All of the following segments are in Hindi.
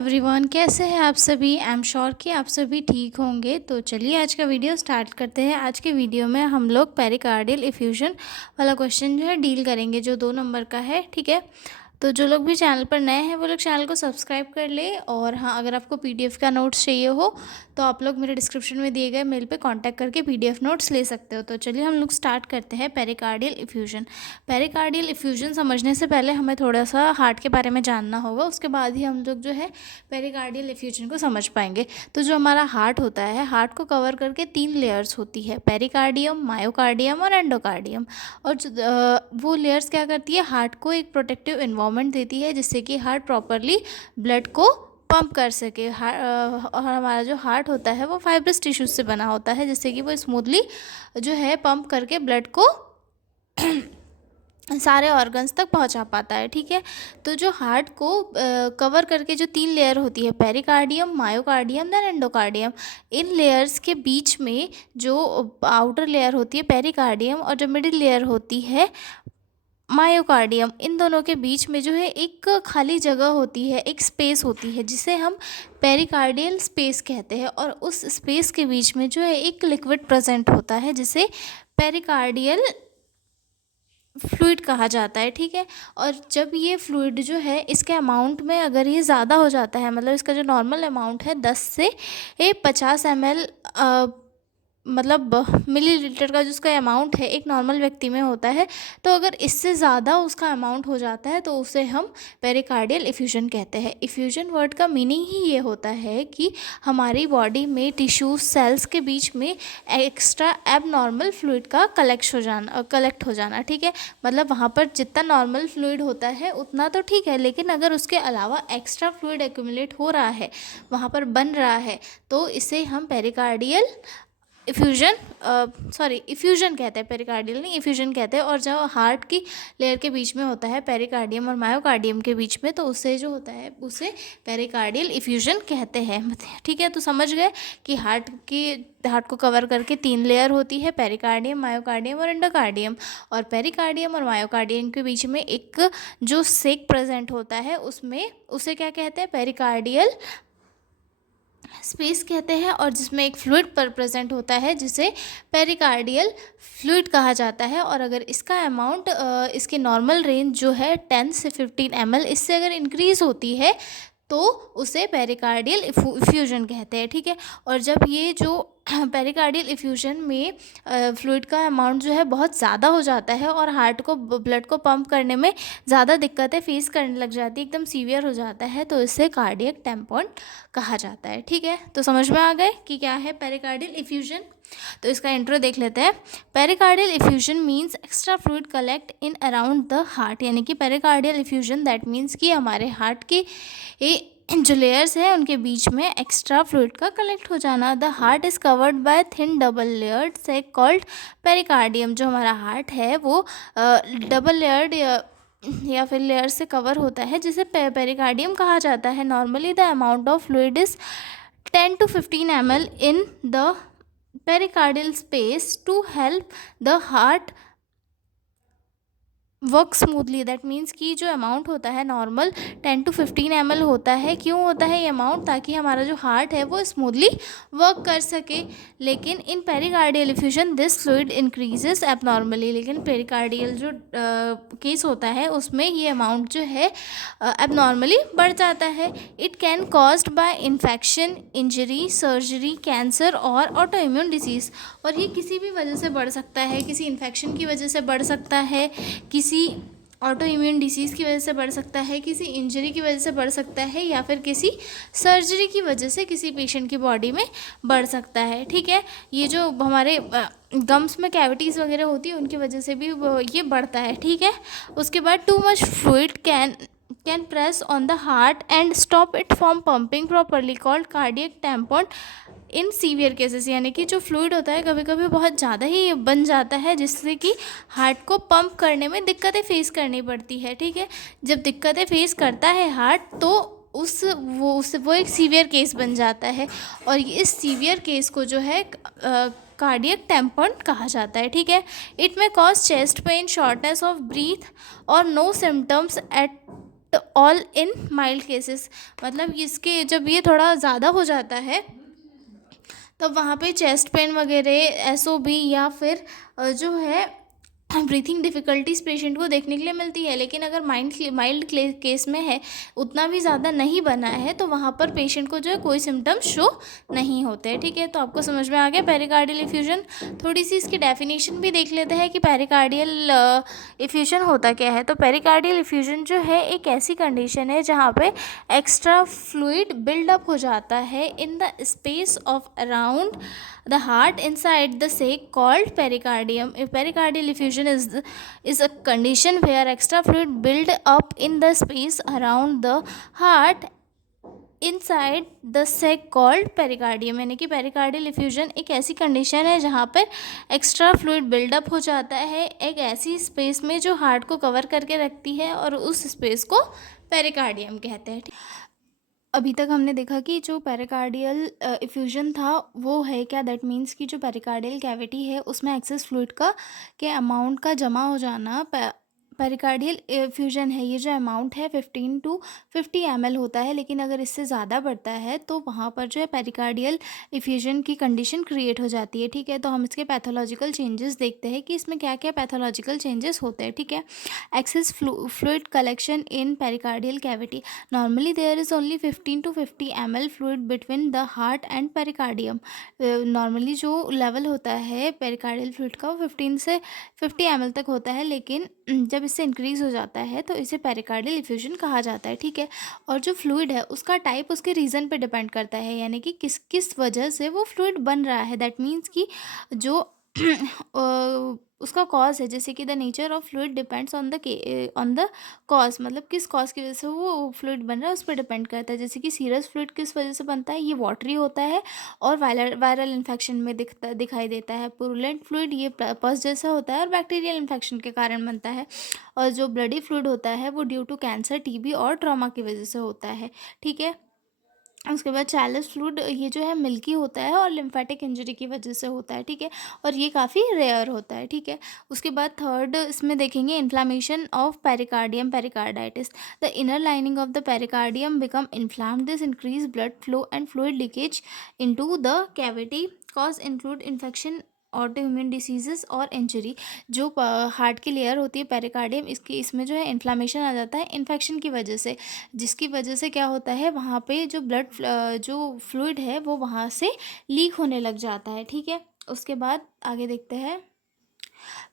एवरीवन, कैसे हैं आप सभी। आई एम श्योर कि आप सभी ठीक होंगे। तो चलिए आज का वीडियो स्टार्ट करते हैं। आज के वीडियो में हम लोग पेरिकार्डियल इफ्यूजन वाला क्वेश्चन जो है डील करेंगे, जो 2 नंबर का है। ठीक है, तो जो लोग भी चैनल पर नए हैं वो लोग चैनल को सब्सक्राइब कर ले। और हाँ, अगर आपको पीडीएफ का नोट्स चाहिए हो तो आप लोग मेरे डिस्क्रिप्शन में दिए गए मेल पे कांटेक्ट करके पीडीएफ नोट्स ले सकते हो। तो चलिए हम लोग स्टार्ट करते हैं। Pericardial effusion. पेरिकार्डियल इफ्यूजन समझने से पहले हमें थोड़ा सा हार्ट के बारे में जानना होगा, उसके बाद ही हम लोग जो है पेरिकार्डियल इफ्यूजन को समझ पाएंगे। तो जो हमारा हार्ट होता है, हार्ट को कवर करके 3 लेयर्स होती है, पेरिकार्डियम, मायोकार्डियम और एंडोकार्डियम। और वो लेयर्स क्या करती है, हार्ट को एक प्रोटेक्टिव इन्वायरमेंट देती है जिससे कि हार्ट प्रॉपरली ब्लड को पंप कर सके। और हमारा जो हार्ट होता है वो फाइब्रस टिश्यूज से बना होता है, जिससे कि वो स्मूथली जो है पंप करके ब्लड को सारे ऑर्गन्स तक पहुंचा पाता है। ठीक है, तो जो हार्ट को कवर करके जो 3 लेयर होती है, पेरिकार्डियम, मायोकार्डियम देन एंडोकार्डियम, इन लेयर्स के बीच में जो आउटर लेयर होती है पेरिकार्डियम और जो मिडिल लेयर होती है मायोकार्डियम, इन दोनों के बीच में जो है एक खाली जगह होती है, एक स्पेस होती है जिसे हम पेरिकार्डियल स्पेस कहते हैं। और उस स्पेस के बीच में जो है एक लिक्विड प्रेजेंट होता है जिसे पेरिकार्डियल फ्लूइड कहा जाता है। ठीक है, और जब ये फ्लूइड जो है इसके अमाउंट में अगर ये ज़्यादा हो जाता है, मतलब इसका जो नॉर्मल अमाउंट है 10 से 50 ml, मतलब मिलीलीटर का जो उसका अमाउंट है एक नॉर्मल व्यक्ति में होता है, तो अगर इससे ज़्यादा उसका अमाउंट हो जाता है तो उसे हम पेरिकार्डियल इफ्यूजन कहते हैं। इफ्यूजन वर्ड का मीनिंग ही ये होता है कि हमारी बॉडी में टिश्यू सेल्स के बीच में एक्स्ट्रा एबनॉर्मल फ्लूइड का कलेक्ट हो जाना। ठीक है, मतलब वहाँ पर जितना नॉर्मल फ्लूइड होता है उतना तो ठीक है, लेकिन अगर उसके अलावा एक्स्ट्रा फ्लूइड एक्यूमुलेट हो रहा है, वहाँ पर बन रहा है, तो इसे हम पेरिकार्डियल इफ्यूजन कहते हैं, पेरिकार्डियल नहीं, इफ्यूजन कहते हैं। और जो हार्ट की लेयर के बीच में होता है पेरिकार्डियम और मायोकार्डियम के बीच में, तो उससे जो होता है उसे पेरिकार्डियल इफ्यूजन कहते हैं। ठीक है, तो समझ गए कि हार्ट को कवर करके 3 लेयर होती है, पेरिकार्डियम, मायोकार्डियम और एंडोकार्डियम। और पेरिकार्डियम और मायोकार्डियम के बीच में एक जो सेक प्रेजेंट होता है, उसमें उसे क्या कहते हैं, पेरिकार्डियल स्पेस कहते हैं। और जिसमें एक फ्लूइड पर प्रेजेंट होता है जिसे पेरिकार्डियल फ्लूइड कहा जाता है। और अगर इसका अमाउंट इसकी नॉर्मल रेंज जो है 10 से 15 ml, इससे अगर इंक्रीज़ होती है तो उसे पेरिकार्डियल इफ्यूजन कहते हैं। ठीक है, और जब ये जो पेरिकार्डियल इफ्यूजन में फ्लूइड का अमाउंट जो है बहुत ज़्यादा हो जाता है और हार्ट को ब्लड को पंप करने में ज़्यादा दिक्कतें फेस करने लग जाती है, एकदम सीवियर हो जाता है, तो इसे कार्डियक टैम्पोन कहा जाता है। ठीक है, तो समझ में आ गए कि क्या है पेरिकार्डियल इफ्यूजन। तो इसका इंट्रो देख लेते हैं। Pericardial effusion means extra fluid collect in around the heart, यानी कि पेरिकार्डियल इफ्यूजन दैट मींस कि हमारे हार्ट की जो लेयर्स है उनके बीच में एक्स्ट्रा फ्लूइड का कलेक्ट हो जाना। The heart is covered by thin double layered sac called pericardium. जो हमारा हार्ट है वो डबल लेयर्ड या फिर लेयर से कवर होता है जिसे पेरिकार्डियम कहा जाता है। Normally the amount of fluid is 10 to 15 ml in the pericardial space to help the heart work smoothly. That means कि जो अमाउंट होता है नॉर्मल 10 to 15 ml होता है। क्यों होता है ये अमाउंट? ताकि हमारा जो हार्ट है वो स्मूथली वर्क कर सके। लेकिन in pericardial effusion this fluid increases abnormally, लेकिन पेरिकार्डियल जो केस होता है उसमें ये अमाउंट जो है एबनॉर्मली बढ़ जाता है। It can caused by infection, injury, surgery, cancer और ऑटो इम्यून डिसीज़। और ये किसी भी वजह से बढ़ सकता है, किसी इन्फेक्शन की वजह से बढ़ सकता है, किसी ऑटो इम्यून डिसीज़ की वजह से बढ़ सकता है, किसी इंजरी की वजह से बढ़ सकता है, या फिर किसी सर्जरी की वजह से किसी पेशेंट की बॉडी में बढ़ सकता है। ठीक है, ये जो हमारे गम्स में कैविटीज़ वगैरह होती है उनकी वजह से भी ये बढ़ता है। ठीक है, उसके बाद too much fluid can press on the heart and stop it from pumping properly called cardiac tampon in severe cases. यानी कि जो फ्लूइड होता है कभी कभी बहुत ज़्यादा ही बन जाता है जिससे कि हार्ट को पंप करने में दिक्कतें फेस करनी पड़ती है। ठीक है, जब दिक्कतें फेस करता है हार्ट तो वो एक सीवियर केस बन जाता है, और इस सीवियर केस को जो है कार्डियक टैम्पोन कहा जाता है। ठीक है, it may cause chest pain, shortness of breath और no symptoms at all in mild cases, मतलब इसके जब ये थोड़ा ज़्यादा हो जाता है तब वहाँ पे चेस्ट पेन वगैरह, एसओबी या फिर जो है ब्रीथिंग डिफ़िकल्टीज पेशेंट को देखने के लिए मिलती है। लेकिन अगर माइल्ड केस में है, उतना भी ज़्यादा नहीं बना है, तो वहाँ पर पेशेंट को जो है कोई सिम्टम्स शो नहीं होते हैं। ठीक है, तो आपको समझ में आ गया पेरिकार्डियल इफ्यूजन। थोड़ी सी इसकी डेफिनेशन भी देख लेते हैं कि पेरिकार्डियल इफ्यूजन होता क्या है। तो पेरिकार्डियल इफ्यूजन जो है एक ऐसी कंडीशन है जहाँ पे एक्स्ट्रा फ्लूइड बिल्डअप हो जाता है in the space of around the heart inside the sac called pericardium. If pericardial effusion is a condition where extra fluid build up in the space around the heart inside the sake called pericardium, यानी कि पेरिकार्डियल इफ्यूजन एक ऐसी कंडीशन है जहाँ पर एक्स्ट्रा फ्लूइड बिल्डअप हो जाता है एक ऐसी स्पेस में जो हार्ट को कवर करके रखती है, और उस स्पेस को पेरिकार्डियम कहते हैं। अभी तक हमने देखा कि जो पेरिकार्डियल इफ्यूजन था वो है क्या, दैट मीन्स कि जो पेरिकार्डियल कैविटी है उसमें एक्सेस फ्लूइड का के अमाउंट का जमा हो जाना। पेरिकार्डियल इफ्यूजन है, ये जो अमाउंट है 15 to 50 ml होता है, लेकिन अगर इससे ज़्यादा बढ़ता है तो वहाँ पर जो है पेरिकार्डियल इफ्यूजन की कंडीशन क्रिएट हो जाती है। ठीक है, तो हम इसके पैथोलॉजिकल चेंजेस देखते हैं कि इसमें क्या क्या पैथोलॉजिकल चेंजेस होते हैं। ठीक है, access fluid collection in pericardial cavity. Normally, there is only 15 to 50 ml fluid between the heart and pericardium. Normally जो लेवल होता है पेरिकार्डियल फ्लूइड का वो 15 से 50 ml तक होता है, लेकिन जब इससे इंक्रीज़ हो जाता है तो इसे पेरिकार्डियल इफ्यूजन कहा जाता है। ठीक है, और जो फ्लूइड है उसका टाइप उसके रीज़न पे डिपेंड करता है, यानी कि किस किस वजह से वो फ्लूइड बन रहा है। दैट मीन्स कि जो उसका कॉज है, जैसे कि the nature of fluid depends on the cause, मतलब किस कॉज की वजह से वो फ्लूइड बन रहा है उस पर डिपेंड करता है। जैसे कि सीरस फ्लूइड किस वजह से बनता है, ये वाटरी होता है और वायरल इन्फेक्शन में दिखाई देता है। पुरुलेंट फ्लूइड ये पस जैसा होता है और बैक्टीरियल इन्फेक्शन के कारण बनता है। और जो ब्लडी फ्लूइड होता है वो ड्यू टू कैंसर, टीबी और ट्रॉमा की वजह से होता है। ठीक है, उसके बाद चैलस फ्लूइड ये जो है मिल्की होता है और लिम्फेटिक इंजरी की वजह से होता है। ठीक है, और ये काफ़ी रेयर होता है। ठीक है, उसके बाद थर्ड इसमें देखेंगे inflammation of pericardium, pericarditis. The inner lining of the pericardium become inflamed, this increase blood flow and fluid leakage into the cavity, cause include infection, auto immune diseases और इंजरी। जो हार्ट की लेयर होती है पेरिकार्डियम, इसमें जो है इन्फ्लामेशन आ जाता है इन्फेक्शन की वजह से, जिसकी वजह से क्या होता है वहाँ पे जो जो फ्लूइड है वो वहाँ से लीक होने लग जाता है। ठीक है, उसके बाद आगे देखते हैं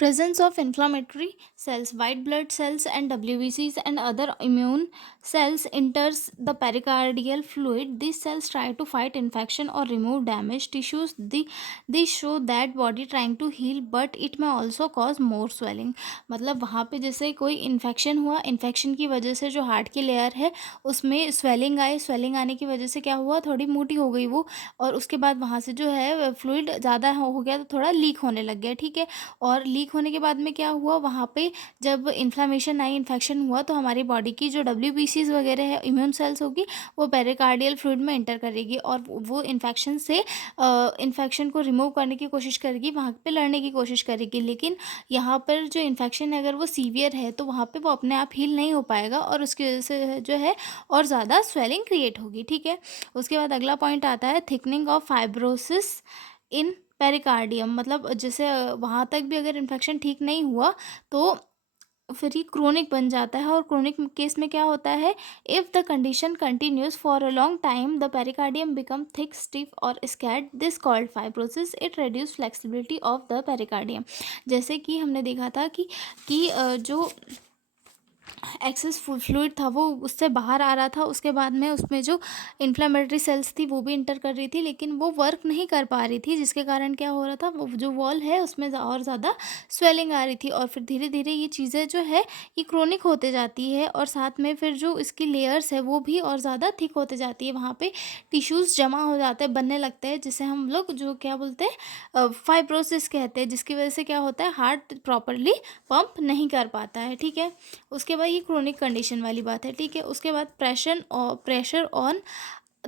presence of inflammatory cells, white blood cells and WBCs and other immune cells enters the pericardial fluid. These cells try to fight infection or remove damaged tissues. They show that body trying to heal, but it may also cause more swelling. मतलब वहाँ पे जैसे कोई इन्फेक्शन हुआ, इन्फेक्शन की वजह से जो हार्ट की लेयर है उसमें स्वेलिंग आई, स्वेलिंग आने की वजह से क्या हुआ, थोड़ी मोटी हो गई वो, और उसके बाद वहाँ से जो है फ्लूइड ज़्यादा हो गया तो थोड़ा लीक होने लग गया। ठीक है, और लीक होने के बाद में क्या हुआ, वहाँ पे जब इन्फ्लामेशन आई, इन्फेक्शन हुआ, तो हमारी बॉडी की जो WBCs वगैरह है, इम्यून सेल्स होगी, वो पेरिकार्डियल फ्लूइड में एंटर करेगी और वो इन्फेक्शन से इन्फेक्शन को रिमूव करने की कोशिश करेगी, वहाँ पे लड़ने की कोशिश करेगी। लेकिन यहाँ पर जो इन्फेक्शन है अगर वो सीवियर है तो वहाँ पे वो अपने आप हील नहीं हो पाएगा और उसकी वजह से जो है और ज़्यादा स्वेलिंग क्रिएट होगी। ठीक है, उसके बाद अगला पॉइंट आता है thickening of fibrosis in pericardium. मतलब जैसे वहाँ तक भी अगर इन्फेक्शन ठीक नहीं हुआ तो फिर ये क्रोनिक बन जाता है, और क्रोनिक केस में क्या होता है, if the condition continues for a long time the pericardium become thick, stiff और scarred, this called fibrosis, it reduce flexibility of the pericardium. जैसे कि हमने देखा था कि जो एक्सेस फ्लूइड था वो उससे बाहर आ रहा था, उसके बाद में उसमें जो इन्फ्लामेटरी सेल्स थी वो भी इंटर कर रही थी, लेकिन वो वर्क नहीं कर पा रही थी, जिसके कारण क्या हो रहा था, वो जो वॉल है उसमें और ज़्यादा स्वेलिंग आ रही थी, और फिर धीरे धीरे ये चीज़ें जो है ये क्रोनिक होते जाती है, और साथ में फिर जो इसकी लेयर्स है वो भी और ज़्यादा थिक होते जाती है, वहाँ पे टिश्यूज़ जमा हो जाते हैं, बनने लगते हैं, जिसे हम लोग जो क्या बोलते हैं फाइब्रोसिस कहते हैं, जिसकी वजह से क्या होता है, हार्ट प्रॉपरली पंप नहीं कर पाता है। ठीक है, उसके बाद ये क्रोनिक कंडीशन वाली बात है। ठीक है, उसके बाद प्रेशर ऑन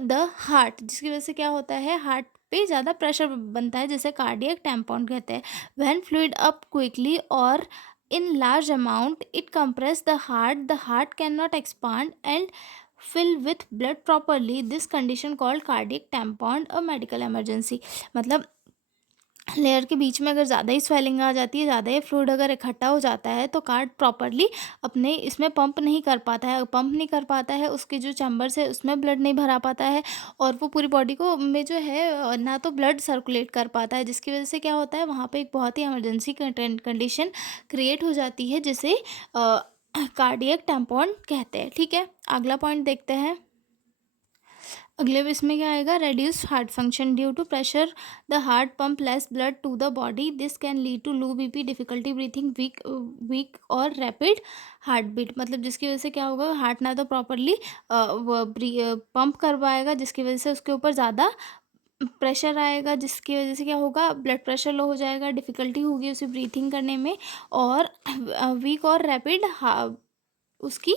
द हार्ट, जिसकी वजह से क्या होता है, हार्ट पे ज़्यादा प्रेशर बनता है, जैसे कार्डियक टैम्पोन कहते हैं। व्हेन फ्लूइड अप क्विकली और in large amount it compress the heart cannot expand and fill with blood properly, this condition called cardiac tamponade, a medical emergency। मतलब लेयर के बीच में अगर ज़्यादा ही स्वेलिंग आ जाती है, ज़्यादा ही फ्लूइड अगर इकट्ठा हो जाता है तो कार्ड प्रॉपरली अपने इसमें पंप नहीं कर पाता है, पंप नहीं कर पाता है, उसके जो चैम्बर्स है उसमें ब्लड नहीं भरा पाता है और वो पूरी बॉडी को में जो है ना तो ब्लड सर्कुलेट कर पाता है, जिसकी वजह से क्या होता है वहाँ पे एक बहुत ही इमरजेंसी कंडीशन क्रिएट हो जाती है, जिसे कार्डियक टैम्पोन कहते हैं। ठीक है, अगला पॉइंट देखते हैं। अगले इसमें क्या आएगा, reduce heart function due to pressure the heart pump less blood to the body, this can lead to low BP, difficulty breathing, weak और रैपिड हार्ट बीट। मतलब जिसकी वजह से क्या होगा, हार्ट ना तो प्रॉपरली पंप कर पाएगा, जिसकी वजह से उसके ऊपर ज़्यादा प्रेशर आएगा, जिसकी वजह से क्या होगा, ब्लड प्रेशर लो हो जाएगा, डिफ़िकल्टी होगी उसे ब्रीथिंग करने में और वीक और रैपिड उसकी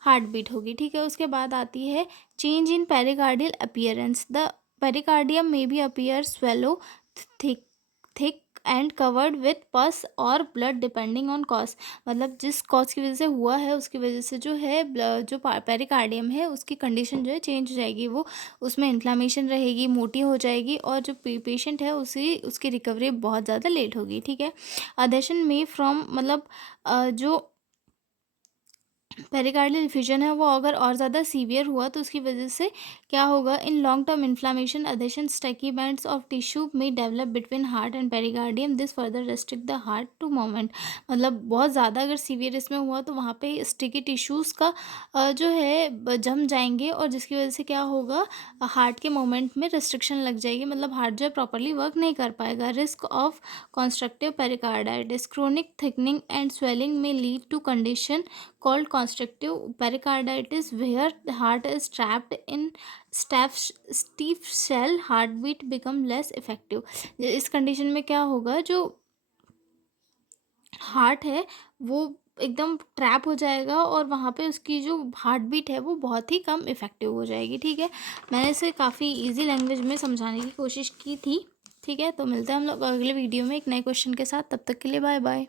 हार्ट बीट होगी। ठीक है, उसके बाद आती है change in pericardial appearance, the pericardium may be appear swollen, thick thick and covered with pus और ब्लड डिपेंडिंग ऑन कॉज। मतलब जिस कॉज की वजह से हुआ है उसकी वजह से जो है जो पेरिकार्डियम है उसकी कंडीशन जो है चेंज हो जाएगी, वो उसमें इन्फ्लामेशन रहेगी, मोटी हो जाएगी और जो पेशेंट है उसकी रिकवरी बहुत ज़्यादा लेट होगी। ठीक है, अदेशन में फ्रॉम मतलब जो पेरिकार्डियल इफ्यूजन है वो अगर और ज़्यादा सीवियर हुआ तो उसकी वजह से क्या होगा, in long term inflammation adhesion sticky bands of tissue may develop between heart and pericardium, this further restrict the heart to movement. मतलब बहुत ज़्यादा अगर सीवियर इसमें हुआ तो वहाँ पे स्टिकी टिश्यूज़ का जो है जम जाएंगे और जिसकी वजह से क्या होगा, हार्ट के मूवमेंट में रिस्ट्रिक्शन लग जाएगी, मतलब हार्ट जो है प्रॉपरली वर्क नहीं कर पाएगा। Risk of constrictive pericarditis, chronic thickening and swelling may lead to condition called constrictive pericarditis where the heart is trapped in stiff shell, heartbeat become less effective। इस कंडीशन में क्या होगा, जो हार्ट है वो एकदम ट्रैप हो जाएगा और वहाँ पे उसकी जो हार्ट बीट है वो बहुत ही कम इफ़ेक्टिव हो जाएगी। ठीक है, मैंने इसे काफ़ी इजी लैंग्वेज में समझाने की कोशिश की थी। ठीक है, तो मिलते हैं हम लोग अगले वीडियो में एक नए क्वेश्चन के साथ, तब तक के लिए बाय बाय।